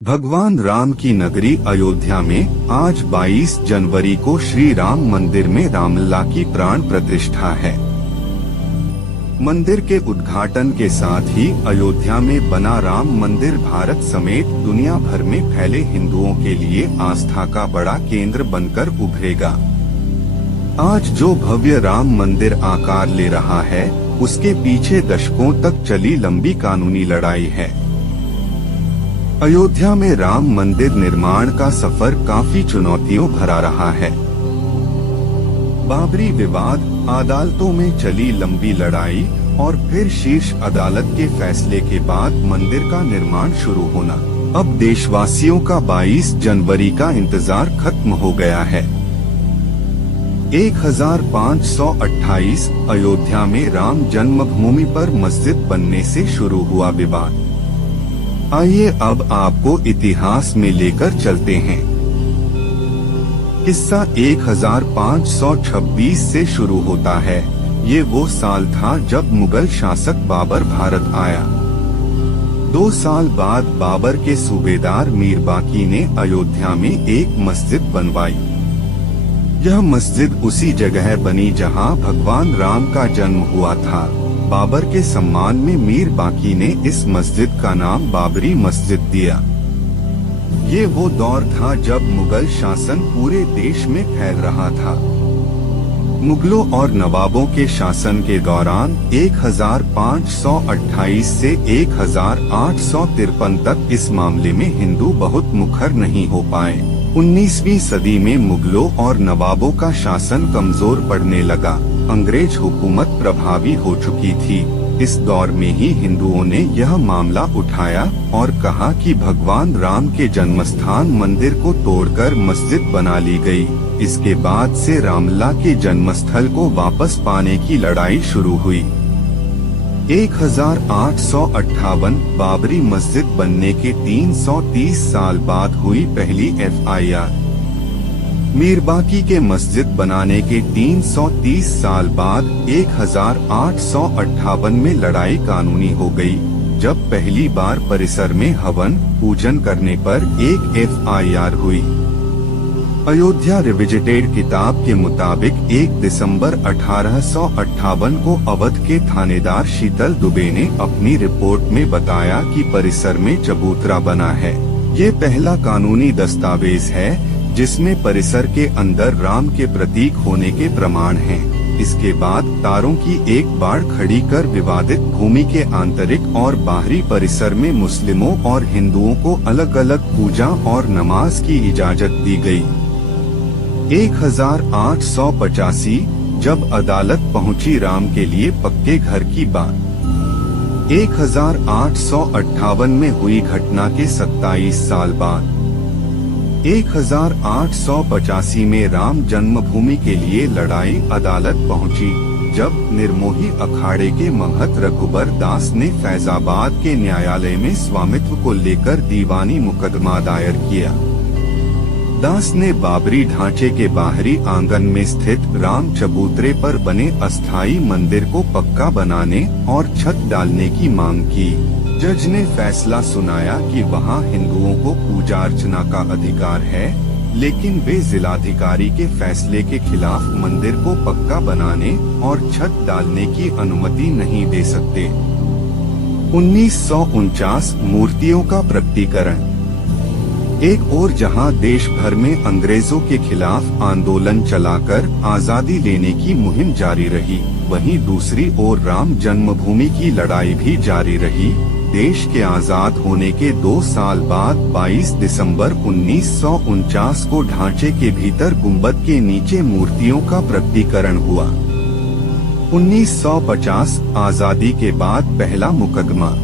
भगवान राम की नगरी अयोध्या में आज 22 जनवरी को श्री राम मंदिर में रामलला की प्राण प्रतिष्ठा है। मंदिर के उद्घाटन के साथ ही अयोध्या में बना राम मंदिर भारत समेत दुनिया भर में फैले हिंदुओं के लिए आस्था का बड़ा केंद्र बनकर उभरेगा। आज जो भव्य राम मंदिर आकार ले रहा है, उसके पीछे दशकों तक चली लंबी कानूनी लड़ाई है। अयोध्या में राम मंदिर निर्माण का सफर काफी चुनौतियों भरा रहा है। बाबरी विवाद, अदालतों में चली लंबी लड़ाई और फिर शीर्ष अदालत के फैसले के बाद मंदिर का निर्माण शुरू होना। अब देशवासियों का 22 जनवरी का इंतजार खत्म हो गया है। 1528 अयोध्या में राम जन्मभूमि पर मस्जिद बनने से शुरू हुआ विवाद। आइए अब आपको इतिहास में लेकर चलते हैं। किस्सा 1526 से शुरू होता है। ये वो साल था जब मुगल शासक बाबर भारत आया। 2 साल बाद बाबर के सूबेदार मीर बाकी ने अयोध्या में एक मस्जिद बनवाई। यह मस्जिद उसी जगह बनी जहां भगवान राम का जन्म हुआ था। बाबर के सम्मान में मीर बाकी ने इस मस्जिद का नाम बाबरी मस्जिद दिया। ये वो दौर था जब मुगल शासन पूरे देश में फैल रहा था। मुगलों और नवाबों के शासन के दौरान 1528 से 1853 तक इस मामले में हिंदू बहुत मुखर नहीं हो पाए। 19वीं सदी में मुगलों और नवाबों का शासन कमजोर पड़ने लगा। अंग्रेज हुकूमत प्रभावी हो चुकी थी। इस दौर में ही हिंदुओं ने यह मामला उठाया और कहा कि भगवान राम के जन्मस्थान मंदिर को तोड़कर मस्जिद बना ली गई। इसके बाद से रामलला के जन्मस्थल को वापस पाने की लड़ाई शुरू हुई। 1858 बाबरी मस्जिद बनने के 330 साल बाद हुई पहली FIR। मीर बाकी के मस्जिद बनाने के 330 साल बाद 1858 में लड़ाई कानूनी हो गई, जब पहली बार परिसर में हवन पूजन करने पर एक FIR हुई। अयोध्या रिविजिटेड किताब के मुताबिक 1 दिसंबर 1858 को अवध के थानेदार शीतल दुबे ने अपनी रिपोर्ट में बताया कि परिसर में चबूतरा बना है। ये पहला कानूनी दस्तावेज है जिसमें परिसर के अंदर राम के प्रतीक होने के प्रमाण हैं। इसके बाद तारों की एक बाड़ खड़ी कर विवादित भूमि के आंतरिक और बाहरी परिसर में मुस्लिमों और हिंदुओं को अलग अलग पूजा और नमाज की इजाजत दी गई। 1885 जब अदालत पहुंची राम के लिए पक्के घर की बात। 1858 में हुई घटना के 27 साल बाद 1885 में राम जन्मभूमि के लिए लड़ाई अदालत पहुंची, जब निर्मोही अखाड़े के महंत रघुबर दास ने फैजाबाद के न्यायालय में स्वामित्व को लेकर दीवानी मुकदमा दायर किया। दास ने बाबरी ढांचे के बाहरी आंगन में स्थित राम चबूतरे पर बने अस्थायी मंदिर को पक्का बनाने और छत डालने की मांग की। जज ने फैसला सुनाया कि वहां हिंदुओं को पूजा अर्चना का अधिकार है, लेकिन वे जिलाधिकारी के फैसले के खिलाफ मंदिर को पक्का बनाने और छत डालने की अनुमति नहीं दे सकते। 1949 मूर्तियों का प्रकटीकरण। एक ओर जहां देश भर में अंग्रेजों के खिलाफ आंदोलन चलाकर आजादी लेने की मुहिम जारी रही, वहीं दूसरी ओर राम जन्मभूमि की लड़ाई भी जारी रही। देश के आजाद होने के 2 साल बाद 22 दिसंबर 1949 को ढांचे के भीतर गुंबद के नीचे मूर्तियों का प्रकटीकरण हुआ। 1950 आजादी के बाद पहला मुकदमा।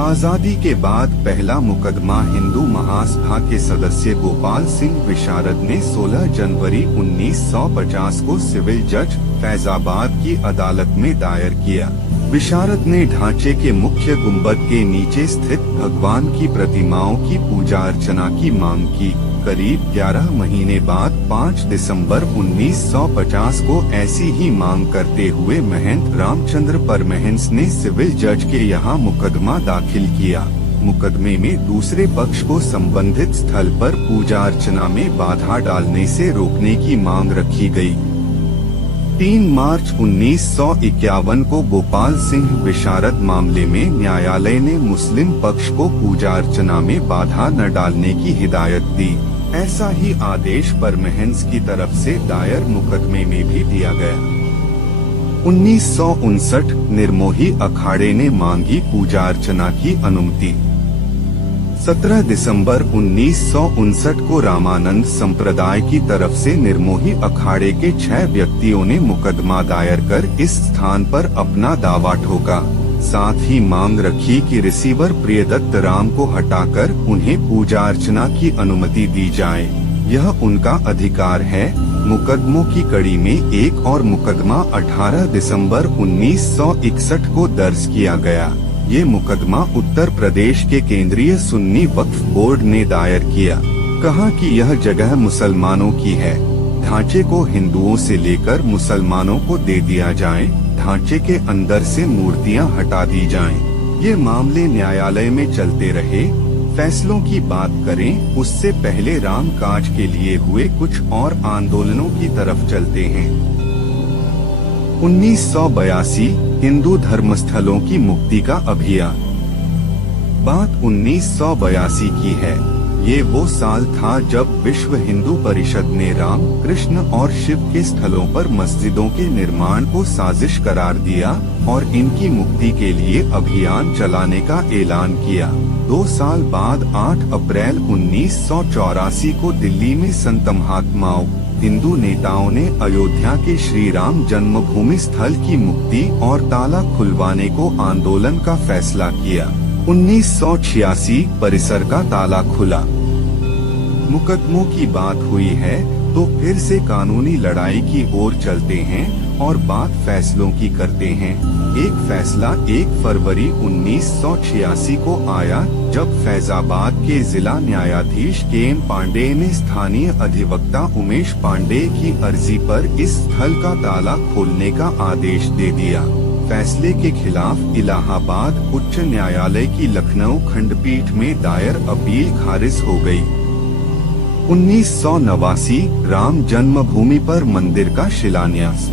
आजादी के बाद पहला मुकदमा हिंदू महासभा के सदस्य गोपाल सिंह विशारद ने 16 जनवरी 1950 को सिविल जज फैजाबाद की अदालत में दायर किया। विशारद ने ढांचे के मुख्य गुंबद के नीचे स्थित भगवान की प्रतिमाओं की पूजा अर्चना की मांग की। करीब 11 महीने बाद 5 दिसंबर 1950 को ऐसी ही मांग करते हुए महंत रामचंद्र परमहंस ने सिविल जज के यहाँ मुकदमा दाखिल किया। मुकदमे में दूसरे पक्ष को संबंधित स्थल पर पूजा अर्चना में बाधा डालने से रोकने की मांग रखी गई। 3 मार्च 1951 को गोपाल सिंह विशारद मामले में न्यायालय ने मुस्लिम पक्ष को पूजा अर्चना में बाधा न डालने की हिदायत दी। ऐसा ही आदेश परमहंस की तरफ से दायर मुकदमे में भी दिया गया। 1959 निर्मोही अखाड़े ने मांगी पूजा अर्चना की अनुमति। 17 दिसंबर 1959 को रामानंद संप्रदाय की तरफ से निर्मोही अखाड़े के 6 व्यक्तियों ने मुकदमा दायर कर इस स्थान पर अपना दावा ठोका। साथ ही मांग रखी कि रिसीवर प्रियदत्त राम को हटाकर उन्हें पूजा अर्चना की अनुमति दी जाए। यह उनका अधिकार है। मुकदमों की कड़ी में एक और मुकदमा 18 दिसंबर 1961 को दर्ज किया गया। ये मुकदमा उत्तर प्रदेश के केंद्रीय सुन्नी वक्फ बोर्ड ने दायर किया। कहा कि यह जगह मुसलमानों की है, ढांचे को हिंदुओं से लेकर मुसलमानों को दे दिया जाए, ढांचे के अंदर से मूर्तियां हटा दी जाएं। ये मामले न्यायालय में चलते रहे। फैसलों की बात करें उससे पहले राम काज के लिए हुए कुछ और आंदोलनों की तरफ चलते हैं। 1982 हिंदू धर्मस्थलों की मुक्ति का अभियान। बात 1982 की है। ये वो साल था जब विश्व हिंदू परिषद ने राम, कृष्ण और शिव के स्थलों पर मस्जिदों के निर्माण को साजिश करार दिया और इनकी मुक्ति के लिए अभियान चलाने का ऐलान किया। 2 साल बाद 8 अप्रैल 1984 को दिल्ली में संत महात्माओं, हिंदू नेताओं ने अयोध्या के श्री राम जन्मभूमि स्थल की मुक्ति और ताला खुलवाने को आंदोलन का फैसला किया। 1986 परिसर का ताला खुला। मुकदमों की बात हुई है तो फिर से कानूनी लड़ाई की ओर चलते हैं और बात फैसलों की करते हैं। एक फैसला 1 फरवरी 1986 को आया जब फैजाबाद के जिला न्यायाधीश के.एम. पांडेय ने स्थानीय अधिवक्ता उमेश पांडेय की अर्जी पर इस स्थल का ताला खोलने का आदेश दे दिया। फैसले के खिलाफ इलाहाबाद उच्च न्यायालय की लखनऊ खंडपीठ में दायर अपील खारिज हो गई। 1989 राम जन्मभूमि पर मंदिर का शिलान्यास।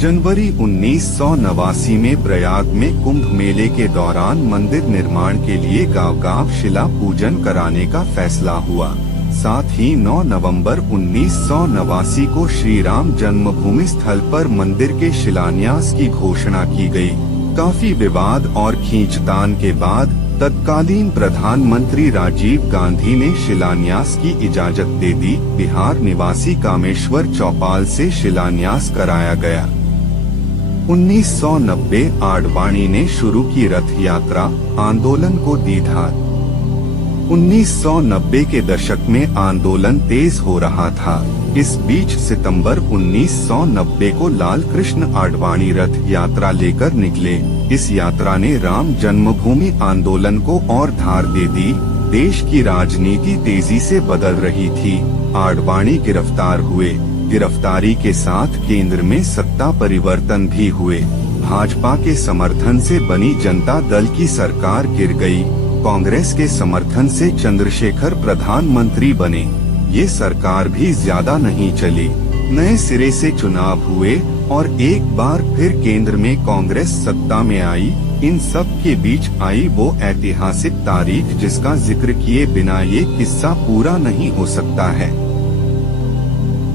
जनवरी 1989 में प्रयाग में कुंभ मेले के दौरान मंदिर निर्माण के लिए गांव-गांव शिला पूजन कराने का फैसला हुआ। साथ ही 9 नवंबर 1989 को श्री राम जन्मभूमि स्थल पर मंदिर के शिलान्यास की घोषणा की गई। काफी विवाद और खींचतान के बाद तत्कालीन प्रधानमंत्री राजीव गांधी ने शिलान्यास की इजाजत दे दी। बिहार निवासी कामेश्वर चौपाल से शिलान्यास कराया गया। 1990 आडवाणी ने शुरू की रथ यात्रा, आंदोलन को दी धार। 1990 के दशक में आंदोलन तेज हो रहा था। इस बीच सितंबर 1990 को लाल कृष्ण आडवाणी रथ यात्रा लेकर निकले। इस यात्रा ने राम जन्मभूमि आंदोलन को और धार दे दी। देश की राजनीति तेजी से बदल रही थी। आडवाणी गिरफ्तार हुए। गिरफ्तारी के साथ केंद्र में सत्ता परिवर्तन भी हुए। भाजपा के समर्थन से बनी जनता दल की सरकार गिर गई। कांग्रेस के समर्थन से चंद्रशेखर प्रधानमंत्री बने। ये सरकार भी ज्यादा नहीं चली। नए सिरे से चुनाव हुए और एक बार फिर केंद्र में कांग्रेस सत्ता में आई। इन सब के बीच आई वो ऐतिहासिक तारीख जिसका जिक्र किए बिना ये किस्सा पूरा नहीं हो सकता है।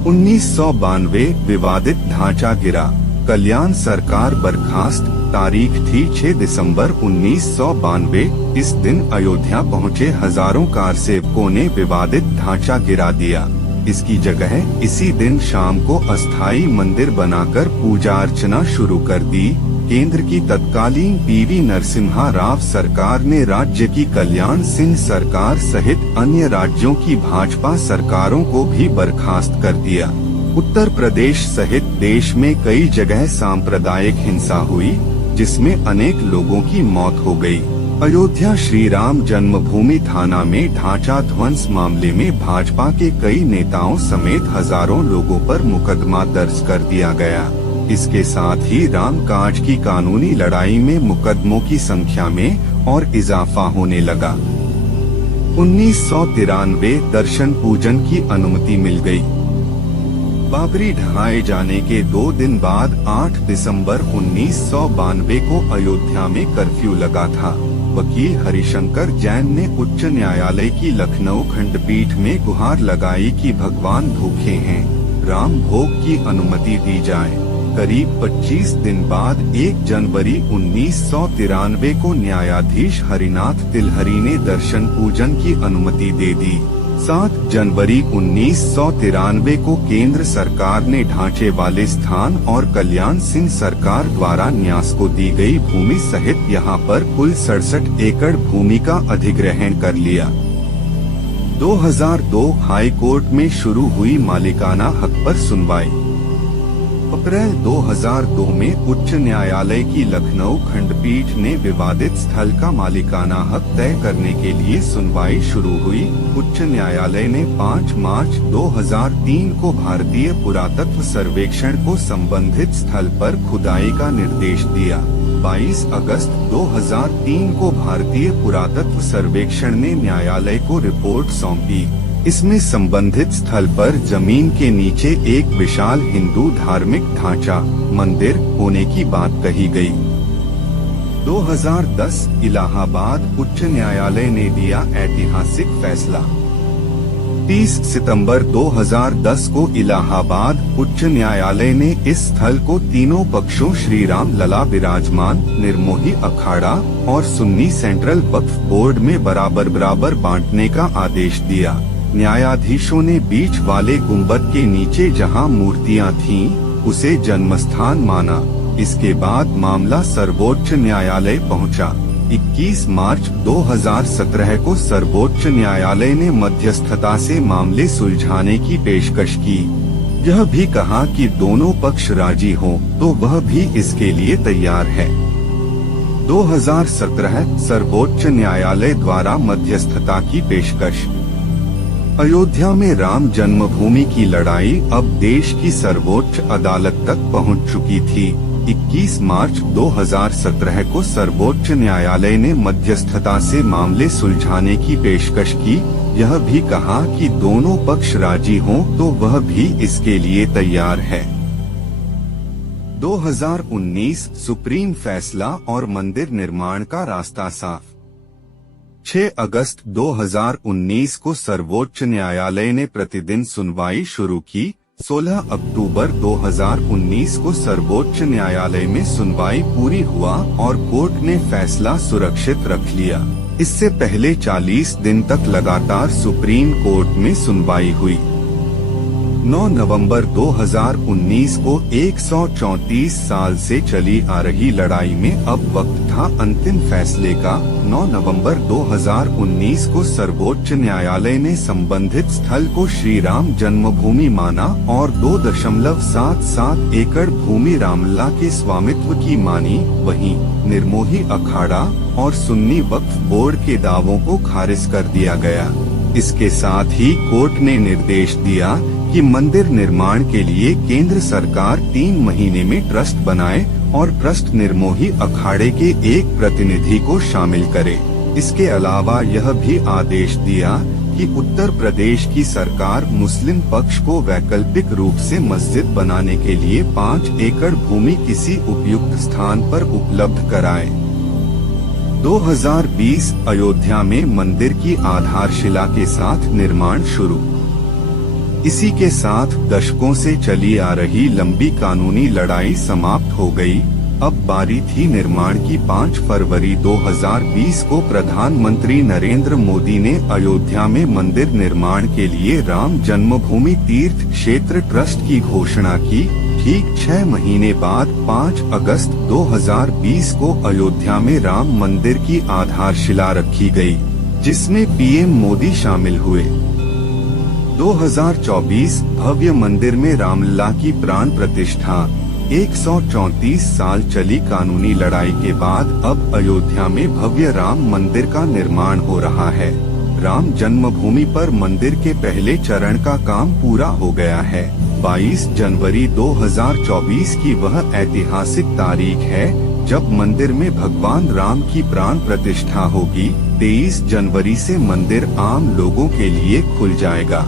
1992 विवादित ढांचा गिरा, कल्याण सरकार बर्खास्त। तारीख थी 6 दिसंबर 1992। इस दिन अयोध्या पहुँचे हजारों कार सेवकों ने विवादित ढांचा गिरा दिया। इसकी जगह इसी दिन शाम को अस्थायी मंदिर बनाकर पूजा अर्चना शुरू कर दी। केंद्र की तत्कालीन पीवी नरसिम्हा राव सरकार ने राज्य की कल्याण सिंह सरकार सहित अन्य राज्यों की भाजपा सरकारों को भी बर्खास्त कर दिया। उत्तर प्रदेश सहित देश में कई जगह सांप्रदायिक हिंसा हुई, जिसमें अनेक लोगों की मौत हो गई। अयोध्या श्री राम जन्मभूमि थाना में ढांचा ध्वंस मामले में भाजपा के कई नेताओं समेत हजारों लोगों पर मुकदमा दर्ज कर दिया गया। इसके साथ ही राम काज की कानूनी लड़ाई में मुकदमों की संख्या में और इजाफा होने लगा। 1993 दर्शन पूजन की अनुमति मिल गई। बाबरी ढहाए जाने के 2 दिन बाद 8 दिसंबर 1992 को अयोध्या में कर्फ्यू लगा था। वकील हरिशंकर जैन ने उच्च न्यायालय की लखनऊ खंडपीठ में गुहार लगाई कि भगवान भूखे हैं, राम भोग की अनुमति दी जाए। करीब 25 दिन बाद 1 जनवरी 1993 को न्यायाधीश हरिनाथ तिलहरी ने दर्शन पूजन की अनुमति दे दी। 7 जनवरी 1993 को केंद्र सरकार ने ढांचे वाले स्थान और कल्याण सिंह सरकार द्वारा न्यास को दी गई भूमि सहित यहां पर कुल 67 एकड़ भूमि का अधिग्रहण कर लिया। 2002 हाई कोर्ट में शुरू हुई मालिकाना हक पर सुनवाई। अप्रैल 2002 में उच्च न्यायालय की लखनऊ खंडपीठ ने विवादित स्थल का मालिकाना हक तय करने के लिए सुनवाई शुरू हुई। उच्च न्यायालय ने 5 मार्च 2003 को भारतीय पुरातत्व सर्वेक्षण को संबंधित स्थल पर खुदाई का निर्देश दिया। 22 अगस्त 2003 को भारतीय पुरातत्व सर्वेक्षण ने न्यायालय को रिपोर्ट सौंपी। इसमें संबंधित स्थल पर जमीन के नीचे एक विशाल हिंदू धार्मिक ढांचा मंदिर होने की बात कही गई। 2010 इलाहाबाद उच्च न्यायालय ने दिया ऐतिहासिक फैसला। 30 सितंबर 2010 को इलाहाबाद उच्च न्यायालय ने इस स्थल को तीनों पक्षों श्री राम लला विराजमान निर्मोही अखाड़ा और सुन्नी सेंट्रल वक्फ बोर्ड में बराबर बांटने का आदेश दिया। न्यायाधीशों ने बीच वाले गुंबद के नीचे जहां मूर्तियां थीं, उसे जन्मस्थान माना। इसके बाद मामला सर्वोच्च न्यायालय पहुंचा। 21 मार्च 2017 को सर्वोच्च न्यायालय ने मध्यस्थता से मामले सुलझाने की पेशकश की। यह भी कहा कि दोनों पक्ष राजी हों तो वह भी इसके लिए तैयार है। 2017 सर्वोच्च न्यायालय द्वारा मध्यस्थता की पेशकश। अयोध्या में राम जन्मभूमि की लड़ाई अब देश की सर्वोच्च अदालत तक पहुंच चुकी थी। 21 मार्च 2017 को सर्वोच्च न्यायालय ने मध्यस्थता से मामले सुलझाने की पेशकश की। यह भी कहा कि दोनों पक्ष राजी हों तो वह भी इसके लिए तैयार है। 2019 सुप्रीम फैसला और मंदिर निर्माण का रास्ता साफ। 6 अगस्त 2019 को सर्वोच्च न्यायालय ने प्रतिदिन सुनवाई शुरू की। 16 अक्टूबर 2019 को सर्वोच्च न्यायालय में सुनवाई पूरी हुआ और कोर्ट ने फैसला सुरक्षित रख लिया। इससे पहले 40 दिन तक लगातार सुप्रीम कोर्ट में सुनवाई हुई। 9 नवंबर 2019 को 134 साल से चली आ रही लड़ाई में अब वक्त था अंतिम फैसले का। 9 नवंबर 2019 को सर्वोच्च न्यायालय ने संबंधित स्थल को श्री राम जन्मभूमि माना और 2.77 एकड़ भूमि रामलला के स्वामित्व की मानी। वहीं निर्मोही अखाड़ा और सुन्नी वक्फ बोर्ड के दावों को खारिज कर दिया गया। इसके साथ ही कोर्ट ने निर्देश दिया कि मंदिर निर्माण के लिए केंद्र सरकार 3 महीने में ट्रस्ट बनाए और ट्रस्ट निर्मोही अखाड़े के एक प्रतिनिधि को शामिल करे। इसके अलावा यह भी आदेश दिया कि उत्तर प्रदेश की सरकार मुस्लिम पक्ष को वैकल्पिक रूप से मस्जिद बनाने के लिए 5 एकड़ भूमि किसी उपयुक्त स्थान पर उपलब्ध कराए। 2020 अयोध्या में मंदिर की आधारशिला के साथ निर्माण शुरू। इसी के साथ दशकों से चली आ रही लंबी कानूनी लड़ाई समाप्त हो गई। अब बारी थी निर्माण की। 5 फरवरी 2020 को प्रधानमंत्री नरेंद्र मोदी ने अयोध्या में मंदिर निर्माण के लिए राम जन्मभूमि तीर्थ क्षेत्र ट्रस्ट की घोषणा की। ठीक 6 महीने बाद 5 अगस्त 2020 को अयोध्या में राम मंदिर की आधारशिला रखी गई, जिसमें पीएम मोदी शामिल हुए। 2024 भव्य मंदिर में रामलला की प्राण प्रतिष्ठा। 134 साल चली कानूनी लड़ाई के बाद अब अयोध्या में भव्य राम मंदिर का निर्माण हो रहा है। राम जन्मभूमि पर मंदिर के पहले चरण का काम पूरा हो गया है। 22 जनवरी 2024 की वह ऐतिहासिक तारीख है जब मंदिर में भगवान राम की प्राण प्रतिष्ठा होगी, 23 जनवरी से मंदिर आम लोगों के लिए खुल जाएगा।